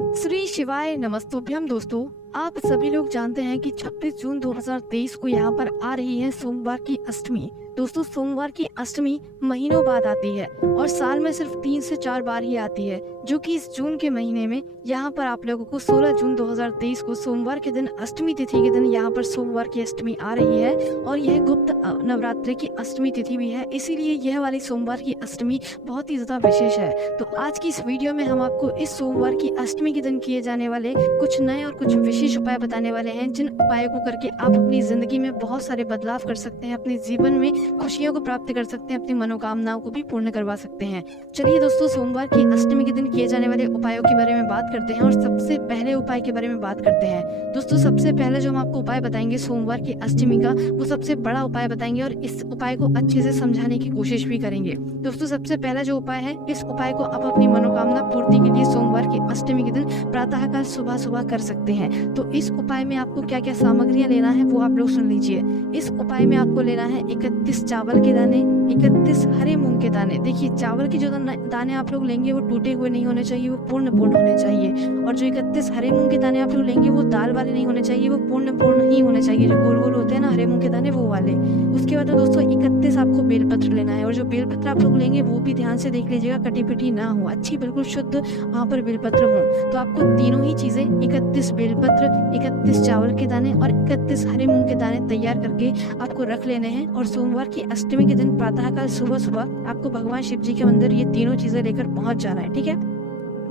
श्री शिवाय नमस्तुभ्यम। दोस्तों, आप सभी लोग जानते हैं कि 26 जून 2023 को यहाँ पर आ रही है सोमवार की अष्टमी। दोस्तों, सोमवार की अष्टमी महीनों बाद आती है और साल में सिर्फ 3 से 4 बार ही आती है, जो कि इस जून के महीने में यहाँ पर आप लोगों को 16 जून 2023 को सोमवार के दिन अष्टमी तिथि के दिन यहाँ पर सोमवार की अष्टमी आ रही है और यह गुप्त नवरात्रि की अष्टमी तिथि भी है। इसीलिए यह वाली सोमवार की अष्टमी बहुत ही ज्यादा विशेष है। तो आज की इस वीडियो में हम आपको इस सोमवार की अष्टमी के दिन किए जाने वाले कुछ नए और कुछ विशेष उपाय बताने वाले हैं, जिन उपायों को करके आप अपनी जिंदगी में बहुत सारे बदलाव कर सकते हैं, अपने जीवन में खुशियों को प्राप्त कर सकते हैं, अपनी मनोकामनाओं को भी पूर्ण करवा सकते हैं। चलिए दोस्तों, सोमवार की अष्टमी के दिन किए जाने वाले उपायों के बारे में बात करते हैं और सबसे पहले उपाय के बारे में बात करते हैं। दोस्तों, सबसे पहले जो हम आपको उपाय बताएंगे सोमवार की अष्टमी का, वो सबसे बड़ा उपाय बताएंगे और इस उपाय को अच्छे से समझाने की कोशिश भी करेंगे। दोस्तों, सबसे पहला जो उपाय है, इस उपाय को आप अपनी मनोकामना पूर्ति के लिए सोमवार की अष्टमी के दिन प्रातःकाल सुबह सुबह कर सकते हैं। तो इस उपाय में आपको क्या क्या सामग्रियां लेना है वो आप लोग सुन लीजिए। इस उपाय में आपको लेना है 31 चावल के दाने, 31 हरे मूंग के दाने। देखिए, चावल के जो दाने आप लोग लेंगे वो टूटे हुए नहीं होने चाहिए, वो पूर्ण होने चाहिए। और जो 31 हरे मूंग के दाने आप लोग लेंगे वो दाल वाले नहीं होने चाहिए, वो पूर्ण ही होने चाहिए। जो गोल गोल होते हैं ना हरे मूंग के दाने, वो वाले। उसके बाद दोस्तों 31 आपको बेलपत्र लेना है और जो बेलपत्र आप लोग लेंगे वो भी ध्यान से देख लीजिएगा, कटी पिटी ना हो, अच्छी बिल्कुल शुद्ध वहाँ पर बेलपत्र हो। तो आपको तीनों ही चीजें 31 बेलपत्र, 31 चावल के दाने और 31 हरे मूंग के दाने तैयार करके आपको रख लेने हैं। और सोमवार की अष्टमी के दिन प्रातःकाल सुबह सुबह आपको भगवान शिव जी के मंदिर ये तीनों चीजें लेकर पहुंच जाना है। ठीक है,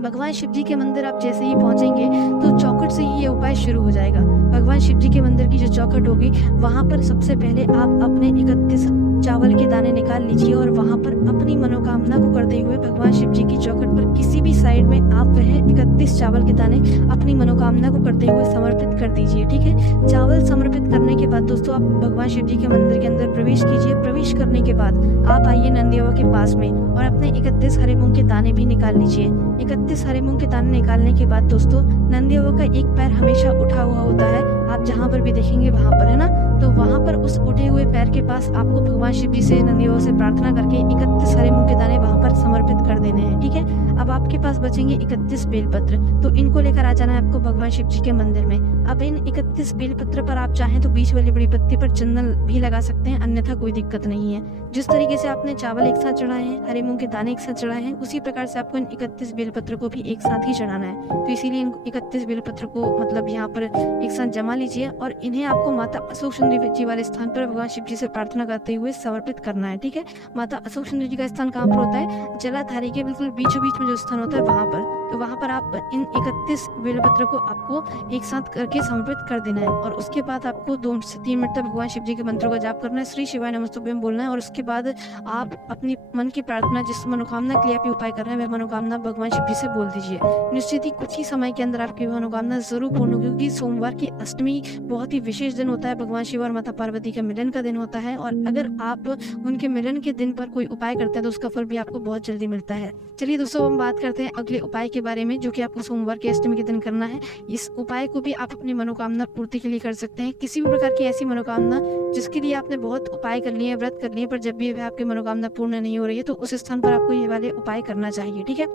भगवान शिव जी के मंदिर आप जैसे ही पहुंचेंगे तो चौखट से ही ये उपाय शुरू हो जाएगा। भगवान शिव जी के मंदिर की जो चौखट होगी वहां पर सबसे पहले आप अपने 31 चावल के दाने निकाल लीजिए और वहां पर अपनी मनोकामना को करते हुए भगवान शिव जी की चौखट पर किसी भी साइड में आप वह 31 चावल के दाने अपनी मनोकामना को करते हुए समर्पित कर दीजिए। ठीक है, चावल समर्पित करने के बाद दोस्तों आप भगवान शिव जी के मंदिर के अंदर प्रवेश कीजिए। प्रवेश करने के बाद आप आइए नंदी बाबा के पास में और अपने 31 हरे मूंग के दाने भी निकाल लीजिए। 31 हरे मूंग के दाने निकालने के बाद दोस्तों नंदी बाबा का एक पैर हमेशा उठा हुआ होता है, आप जहाँ पर भी देखेंगे वहां पर, है ना। तो वहां पर उस उठे हुए पैर के पास आपको भगवान शिव जी से, नंदी बाबा से प्रार्थना करके 31 हरे मूंग के दाने वहां पर समर्पित कर देने हैं। ठीक है, अब आपके पास बचेंगे 31 बेलपत्र, तो इनको लेकर आ जाना है आपको भगवान शिव जी के मंदिर में। अब इन 31 बेलपत्र पर आप चाहें तो बीच वाली बड़ी पत्ती पर चंदन भी लगा सकते हैं, अन्यथा कोई दिक्कत नहीं है। जिस तरीके से आपने चावल एक साथ चढ़ाए हैं, हरे मूंग के दाने एक साथ चढ़ाए हैं, उसी प्रकार से आपको इन 31 बेलपत्र को भी एक साथ ही चढ़ाना है। तो इसीलिए इन 31 बेलपत्र को मतलब यहाँ पर एक साथ जमा लीजिए और इन्हें आपको माता अशोक सुंदरी जी वाले स्थान पर भगवान शिव जी से प्रार्थना करते हुए समर्पित करना है। ठीक है, माता अशोक सुंदरी जी का स्थान कहाँ पर होता है? जलाधारी के बिल्कुल बीचों बीच में जो स्थान होता है वहां पर। तो वहां पर आप इन 31 बेलपत्र को आपको एक साथ करके समर्पित कर देना है और उसके बाद आपको 2 से 3 मिनट तक भगवान शिव जी के मंत्रों का जाप करना है, श्री शिवाय नमस्तुभ्यम बोलना है। और उसके बाद आप अपनी मन की प्रार्थना, जिस मनोकामना के लिए आप उपाय कर रहे हैं, वह मनोकामना भगवान शिव जी से बोल दीजिए। निश्चित ही कुछ ही समय के अंदर आपकी मनोकामना जरूर पूर्ण होगी, क्योंकि सोमवार की अष्टमी बहुत ही विशेष दिन होता है, भगवान शिव और माता पार्वती का मिलन का दिन होता है। और अगर आप उनके मिलन के दिन पर कोई उपाय करते हैं तो उसका फल भी आपको बहुत जल्दी मिलता है। चलिए दोस्तों, हम बात करते हैं अगले उपाय के बारे में, जो कि आपको सोमवार की अष्टमी के दिन करना है। इस उपाय को भी आप अपनी मनोकामना पूर्ति के लिए कर सकते हैं। किसी भी प्रकार की ऐसी मनोकामना जिसके लिए आपने बहुत उपाय कर लिए, व्रत कर लिए, पर जब भी आपकी मनोकामना पूर्ण नहीं हो रही है तो उस स्थान पर आपको ये वाले उपाय करना चाहिए। ठीक है,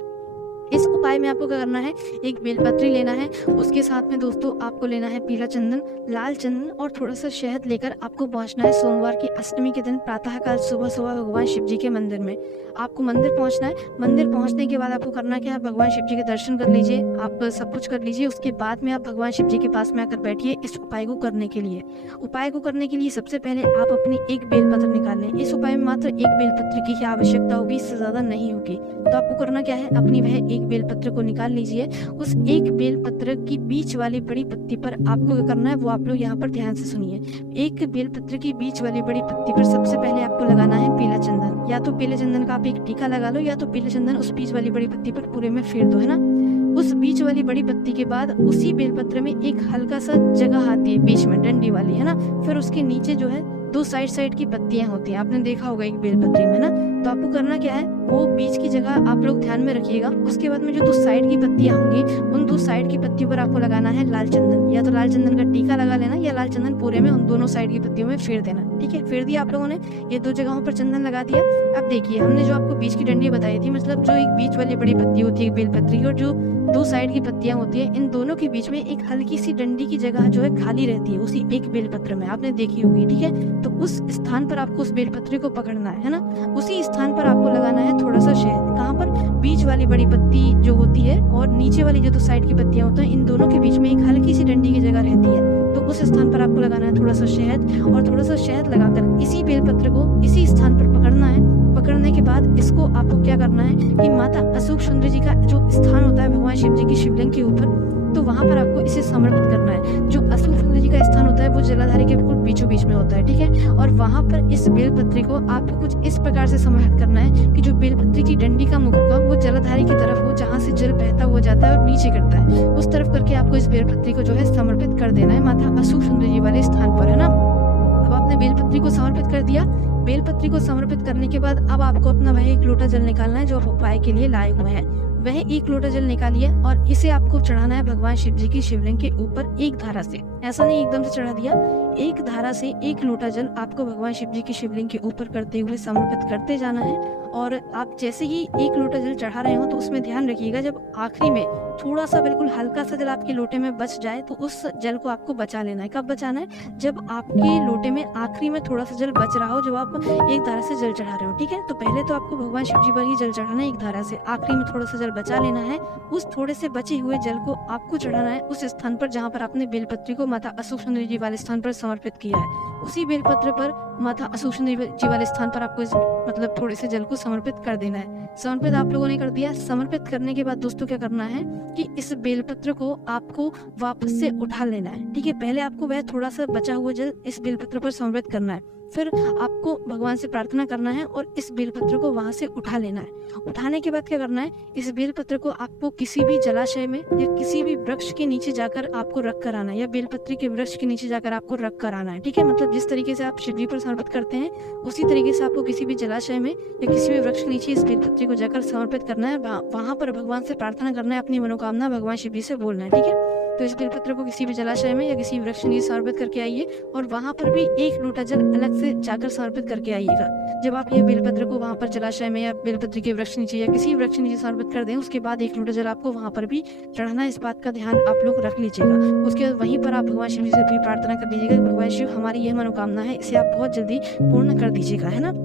इस उपाय में आपको क्या करना है, एक बेलपत्री लेना है, उसके साथ में दोस्तों आपको लेना है पीला चंदन, लाल चंदन और थोड़ा सा शहद लेकर आपको पहुंचना है सोमवार की अष्टमी के दिन प्रातःकाल सुबह सुबह भगवान शिव जी के मंदिर में। आपको मंदिर पहुंचना है। मंदिर पहुंचने के बाद आपको करना क्या है, भगवान शिव जी के दर्शन कर लीजिए, आप सब कुछ कर लीजिए। उसके बाद में आप भगवान शिव जी के पास में आकर बैठिए इस उपाय को करने के लिए। उपाय को करने के लिए सबसे पहले आप अपनी एक बेलपत्र निकाल लें। इस उपाय में मात्र एक बेलपत्र की ही आवश्यकता होगी, इससे ज्यादा नहीं होगी। तो आपको करना क्या है, अपनी वह एक बेलपत्र को निकाल लीजिए। उस एक बेलपत्र की बीच वाली बड़ी पत्ती पर आपको क्या करना है वो आप लोग यहाँ पर ध्यान से सुनिए। एक बेलपत्र की बीच वाली बड़ी पत्ती पर सबसे पहले आपको लगाना है पीला चंदन। या तो पीले चंदन का आप एक टीका लगा लो, या तो पीले चंदन उस बीच वाली बड़ी पत्ती पर पूरे में फेर दो, है ना। उस बीच वाली बड़ी पत्ती के बाद उसी बेलपत्र में एक हल्का सा जगह आती है बीच में, डंडी वाली, है ना। फिर उसके नीचे जो है 2 साइड की पत्तियां होती हैं, आपने देखा होगा एक बेलपत्री में ना। तो आपको करना क्या है, वो बीच की जगह आप लोग ध्यान में रखिएगा। उसके बाद में जो 2 साइड की पत्तियां होंगी, उन 2 साइड की पत्तियों पर आपको लगाना है लाल चंदन। या तो लाल चंदन का टीका लगा लेना या लाल चंदन पूरे में उन दोनों साइड की पत्तियों में फेर देना। ठीक है, फेर दिया आप लोगों ने, ये 2 जगहों पर चंदन लगा दिया। अब देखिए, हमने जो आपको बीच की डंडी बताई थी, मतलब जो एक बीच वाली बड़ी पत्ती होती है बेलपत्री की, और जो 2 साइड की पत्तियां होती है, इन दोनों के बीच में एक हल्की सी डंडी की जगह जो है खाली रहती है उसी एक बेलपत्र में, आपने देखी होगी। ठीक है, तो उस स्थान पर आपको उस बेलपत्री को पकड़ना है ना। उसी स्थान पर आपको लगाना है थोड़ा सा शहद। कहाँ पर? बीच वाली बड़ी पत्ती जो होती है और नीचे वाली जो 2 साइड की पत्तियां होती हैं, इन दोनों के बीच में एक हल्की सी डंडी की जगह रहती है, तो उस स्थान पर आपको लगाना है थोड़ा सा शहद। और थोड़ा सा शहद लगाकर इसी बेलपत्र को इसी स्थान पर पकड़ना है। पकड़ने के बाद इसको आपको क्या करना है कि माता अशोक सुंदरी जी का जो स्थान होता है भगवान शिव जी की शिवलिंग के ऊपर, तो वहां पर आपको इसे समर्पित करना है। जो अशोक सुंदरी जी का स्थान होता है वो जलाधारी के बिल्कुल बीचों बीच में होता है। ठीक है, और वहां पर इस बेलपत्री को आपको कुछ इस प्रकार से समर्पित करना है कि जो बेलपत्री की डंडी का मुख होगा वो जलाधारी की तरफ हो, जहाँ से जल बहता हुआ जाता है और नीचे गिरता है, उस तरफ करके आपको इस बेलपत्री को जो है समर्पित कर देना है माता अशोक सुंदरी जी वाले स्थान पर, है ना। अब आपने बेलपत्री को समर्पित कर दिया। बेलपत्री को समर्पित करने के बाद अब आपको अपना वह 1 लोटा जल निकालना है जो आप उपाय के लिए लाए हुए हैं। वह 1 लोटा जल निकालिए और इसे आपको चढ़ाना है भगवान शिव जी की शिवलिंग के ऊपर एक धारा से। ऐसा नहीं एकदम से चढ़ा दिया, एक धारा से 1 लोटा जल आपको भगवान शिव जी की शिवलिंग के ऊपर करते हुए समर्पित करते जाना है। और आप जैसे ही 1 लोटा जल चढ़ा रहे हो तो उसमें ध्यान रखिएगा, जब आखिरी में थोड़ा सा बिल्कुल हल्का सा जल आपके लोटे में बच जाए तो उस जल को आपको बचा लेना है। कब बचाना है? जब आपके लोटे में आखिरी में थोड़ा सा जल बच रहा हो, जब आप एक धारा से जल चढ़ा रहे हो। ठीक है, तो पहले तो आपको भगवान शिव जी पर ही जल चढ़ाना है एक धारा से, आखिरी में थोड़ा सा जल बचा लेना है। उस थोड़े से बचे हुए जल को आपको चढ़ाना है उस स्थान पर जहाँ पर आपने बेलपत्री को माता अशोक सुंदरी जी वाले स्थान पर समर्पित किया है। उसी बेलपत्र पर माता अशोक सुंदरी जी वाले स्थान पर आपको इस मतलब थोड़े से जल को समर्पित कर देना है। समर्पित आप लोगों ने कर दिया। समर्पित करने के बाद दोस्तों क्या करना है कि इस बेलपत्र को आपको वापस से उठा लेना है। ठीक है, पहले आपको वह थोड़ा सा बचा हुआ जल इस बेलपत्र पर समर्पित करना है, फिर आपको भगवान से प्रार्थना करना है और इस बेलपत्र को वहां से उठा लेना है। उठाने के बाद क्या करना है, इस बेलपत्र को आपको किसी भी जलाशय में या किसी भी वृक्ष के नीचे जाकर आपको रख कर आना है, या बेलपत्री के वृक्ष के नीचे जाकर आपको रख कर आना है। ठीक है, मतलब जिस तरीके से आप शिव जी पर समर्पित करते हैं उसी तरीके से आपको किसी भी जलाशय में या किसी भी वृक्ष के नीचे इस बेलपत्री को जाकर समर्पित करना है। वहां पर भगवान से प्रार्थना करना है, अपनी मनोकामना भगवान शिव जी से बोलना है। ठीक है, तो इस बेलपत्र को किसी भी जलाशय में या किसी वृक्ष के नीचे समर्पित करके आइए और वहां पर भी 1 लोटा जल अलग से जाकर समर्पित करके आइएगा। जब आप ये बेलपत्र को वहां पर जलाशय में या बेलपत्र के वृक्ष नीचे या किसी वृक्ष नीचे समर्पित कर दें, उसके बाद 1 लोटा जल आपको वहां पर भी चढ़ाना है। इस बात का ध्यान आप लोग रख लीजिएगा। उसके बाद वहीं पर आप भगवान शिव जी से भी प्रार्थना कर लीजिएगा, भगवान शिव हमारी यह मनोकामना है, इसे आप बहुत जल्दी पूर्ण कर दीजिएगा, है ना।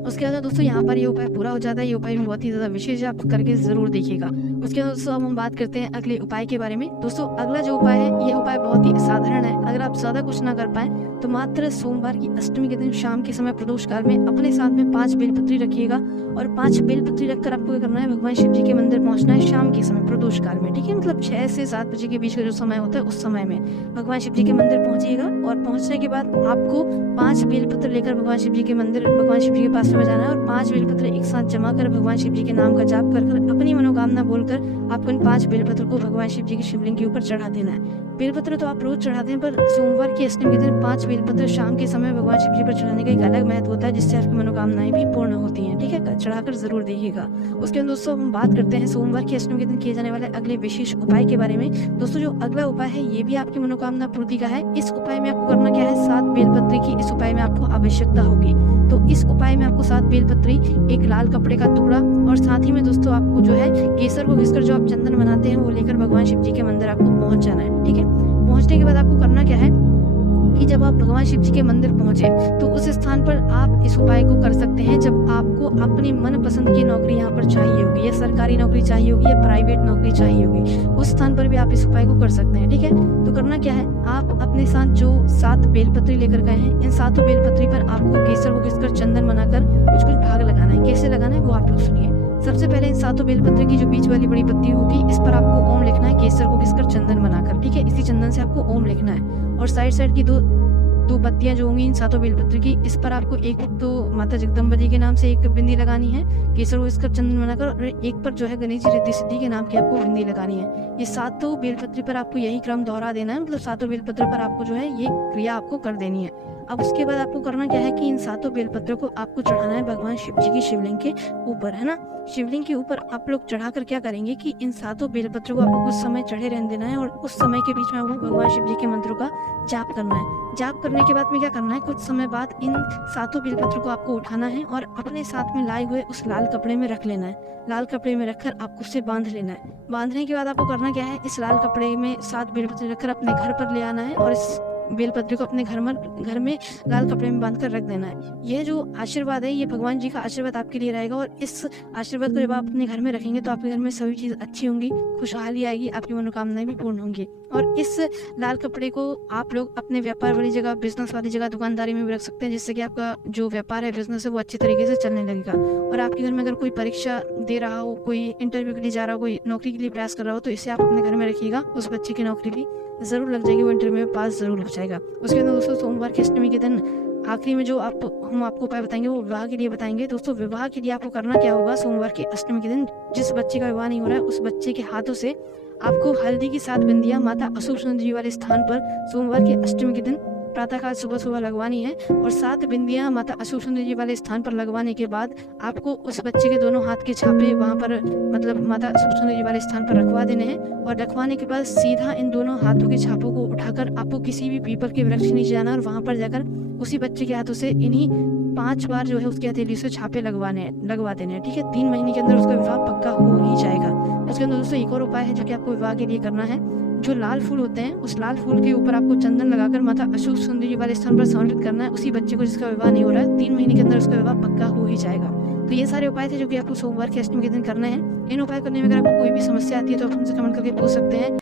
उसके बाद दोस्तों यहाँ पर ये उपाय पूरा हो जाता है। ये उपाय भी बहुत ही ज्यादा विशेष है, आप करके जरूर देखिएगा। उसके बाद दोस्तों अब हम बात करते हैं अगले उपाय के बारे में। दोस्तों अगला जो उपाय है, ये उपाय बहुत ही साधारण है। अगर आप ज्यादा कुछ ना कर पाए तो मात्र सोमवार की अष्टमी के दिन शाम के समय प्रदोष काल में अपने साथ में 5 बेलपत्री रखिएगा और 5 बेलपत्री रखकर आपको क्या करना है, भगवान शिव जी के मंदिर पहुंचना है शाम के समय प्रदोष काल में। ठीक है, मतलब 6 से 7 बजे के बीच का जो समय होता है उस समय में भगवान शिव जी के मंदिर पहुंचिएगा। और पहुंचने के बाद आपको 5 बेलपत्र लेकर भगवान शिव जी के मंदिर भगवान शिव जी के पास में जाना है और 5 बेलपत्र एक साथ जमा कर भगवान शिव जी के नाम का जाप कर अपनी मनोकामना बोलकर आपको इन 5 बेलपत्र को भगवान शिव जी की शिवलिंग के ऊपर चढ़ा देना है। बेलपत्र तो आप रोज चढ़ाते हैं, पर सोमवार की अष्टमी के दिन 5 बेलपत्र शाम के समय भगवान शिव जी पर चढ़ाने का एक अलग महत्व होता है, जिससे आपकी मनोकामनाएं भी पूर्ण होती हैं। ठीक है, चढ़ाकर जरूर देखिएगा। उसके बाद दोस्तों हम बात करते हैं सोमवार की अष्टमी के दिन किए जाने वाले अगले विशेष उपाय के बारे में। दोस्तों जो अगला उपाय है ये भी आपकी मनोकामना पूर्ति का है। इस उपाय में आपको करना क्या है, 7 बेलपत्री की इस उपाय में आपको आवश्यकता होगी। तो इस उपाय में आपको 7 बेलपत्री, एक लाल कपड़े का टुकड़ा और साथ ही में दोस्तों आपको जो है केसर को घिसकर जो आप चंदन बनाते हैं वो लेकर भगवान शिव जी के मंदिर आपको पहुंच जाना है। ठीक है, पहुंचने के बाद आपको करना क्या है कि जब आप भगवान शिव जी के मंदिर पहुंचे तो उस स्थान पर आप इस उपाय को कर सकते हैं जब आपको अपनी मनपसंद की नौकरी यहाँ पर चाहिए होगी, या सरकारी नौकरी चाहिए होगी या प्राइवेट नौकरी चाहिए होगी, उस स्थान पर भी आप इस उपाय को कर सकते हैं। ठीक है, तो करना क्या है, आप अपने साथ जो 7 बेलपत्री लेकर गए हैं, इन 7 बेलपत्री पर आपको केसर को घिसकर चंदन बनाकर कुछ कुछ भाग लगाना है। कैसे लगाना है वो आप लोग सुनिए। सबसे पहले इन 7 बेलपत्र की जो बीच वाली बड़ी पत्ती होगी इस पर आपको ओम लिखना है, केसर को घिसकर चंदन बनाकर। ठीक है, इसी चंदन से आपको ओम लिखना है। और साइड की दो पत्तियां जो होंगी इन 7 बेलपत्र की, इस पर आपको एक तो माता जगदम्बा जी के नाम से एक बिंदी लगानी है केसर को घिसकर चंदन बनाकर, और एक पर जो है गणेश जी रिद्धि सिद्धि के नाम की आपको बिंदी लगानी है। ये 7 बेलपत्र पर आपको यही क्रम दोहरा देना है, मतलब 7 बेलपत्र पर आपको जो है ये क्रिया आपको कर देनी है। अब उसके बाद आपको करना क्या है कि इन 7 बेलपत्रों को आपको चढ़ाना है भगवान शिव जी की शिवलिंग के ऊपर, है ना। शिवलिंग के ऊपर आप लोग चढ़ाकर क्या करेंगे कि इन 7 बेलपत्रों को आपको कुछ समय चढ़े रहने देना है और उस समय के बीच में आपको भगवान शिव जी के मंत्रों का जाप करना है। जाप करने के बाद में क्या करना है, कुछ समय बाद इन 7 बेलपत्रों को आपको उठाना है और अपने साथ में लाए हुए उस लाल कपड़े में रख लेना है। लाल कपड़े में रखकर आपको उसे बांध लेना है। बांधने के बाद आपको करना क्या है, इस लाल कपड़े में 7 बेलपत्रे रखकर अपने घर पर ले आना है और इस बेलपत्र को अपने घर में लाल कपड़े में बांधकर रख देना है। यह जो आशीर्वाद है, ये भगवान जी का आशीर्वाद आपके लिए रहेगा और इस आशीर्वाद को जब आप अपने घर में रखेंगे तो आपके घर में सभी चीज़ अच्छी होंगी, खुशहाली आएगी, आपकी मनोकामनाएं भी पूर्ण होंगी। और इस लाल कपड़े को आप लोग अपने व्यापार वाली जगह, बिजनेस वाली जगह, दुकानदारी में भी रख सकते हैं, जिससे कि आपका जो व्यापार है, बिजनेस है, वो अच्छे तरीके से चलने लगेगा। और आपके घर में अगर कोई परीक्षा दे रहा हो, कोई इंटरव्यू के लिए जा रहा हो, कोई नौकरी के लिए प्रयास कर रहा हो, तो इसे आप अपने घर में रखिएगा। उस बच्चे की नौकरी भी जरूर लग जाएगी, वो इंटरव्यू में पास जरूर हो जाएगा। उसके बाद दोस्तों सोमवार की अष्टमी के दिन आखिरी में जो हम आपको उपाय बताएंगे वो विवाह के लिए बताएंगे। दोस्तों विवाह के लिए आपको करना क्या होगा, सोमवार की अष्टमी के दिन जिस बच्चे का विवाह नहीं हो रहा है उस बच्चे के हाथों से आपको हल्दी की 7 बिंदियां माता अशोक सुंदरी जी वाले स्थान पर सोमवार की अष्टमी के दिन प्रातःकाल सुबह सुबह लगवानी है। और 7 बिंदियां माता अशोक सुंदरी जी वाले स्थान पर लगवाने के बाद आपको उस बच्चे के दोनों हाथ के छापे वहाँ पर मतलब माता अशोक सुंदरी जी वाले स्थान पर रखवा देने हैं। और रखवाने के बाद सीधा इन दोनों हाथों के छापों को उठाकर आपको किसी भी पीपल के वृक्ष के नीचे जाना और वहाँ पर जाकर उसी बच्चे के हाथों से इन्हीं 5 बार जो है उसके हथेली से छापे लगवा देने हैं। ठीक है, 3 महीने के अंदर उसका विवाह पक्का हो ही जाएगा। उसके अंदर दोस्तों एक और उपाय है जो कि आपको विवाह के लिए करना है। जो लाल फूल होते हैं उस लाल फूल के ऊपर आपको चंदन लगाकर माता अशोक सुंदरी जी वाले स्थान पर समर्पित करना है उसी बच्चे को जिसका विवाह नहीं हो रहा है। 3 महीने के अंदर उसका विवाह पक्का हो ही जाएगा। तो ये सारे उपाय थे जो कि आपको सोमवार की अष्टमी के दिन करना है। इन उपाय करने में अगर आपको कोई भी समस्या आती है तो आप हमसे कमेंट करके पूछ सकते हैं।